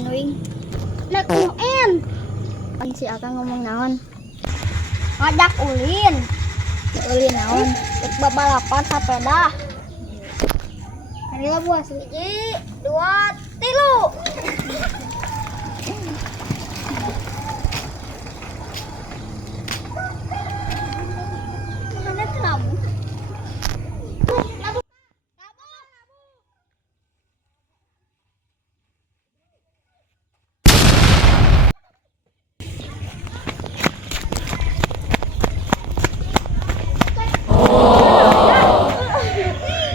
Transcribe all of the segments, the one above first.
Ulin wing. Nek UN. Kan si Akang ngomong naon? Ngajak Ulin. Ulin naon? Ikut balapan sepeda. Hari lah buas. 1, 2, 3. Mana kenapa?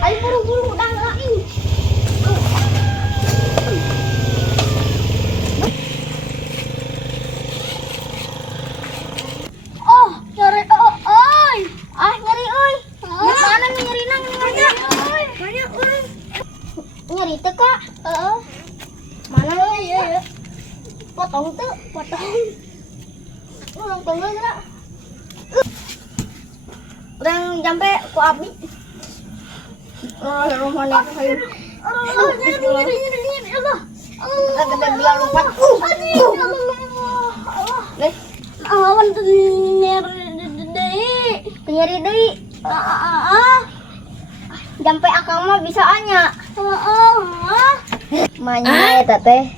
Ayo buru-buru udah lain. Oh, nyeri oi. Nyeri oi. Mana nih nyeri nang banyak orang. Nyeri teh Kak. Mana euy ya. Potong tuh, potong. Ulang tunggu geura. Urang jampe ku abdi. Rohmane kayu. Nyeri Allah. Gede bilang lompat. Leh, awan tuh nyeri deui. Jampe Akang mah bisa anya. Manya eta teh.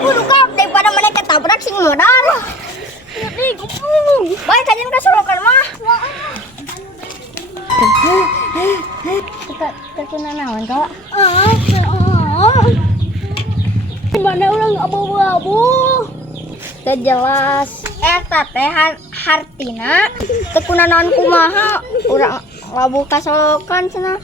Kudu Kak daripada mana ketabrak sing modal. Baik kajian kasolokan mah. Kita kena naon Kak? Gimana ulang abu-abu? Teu jelas. Eta teh hartina teu kunaon kumaha urang labuh kasolokan cenah.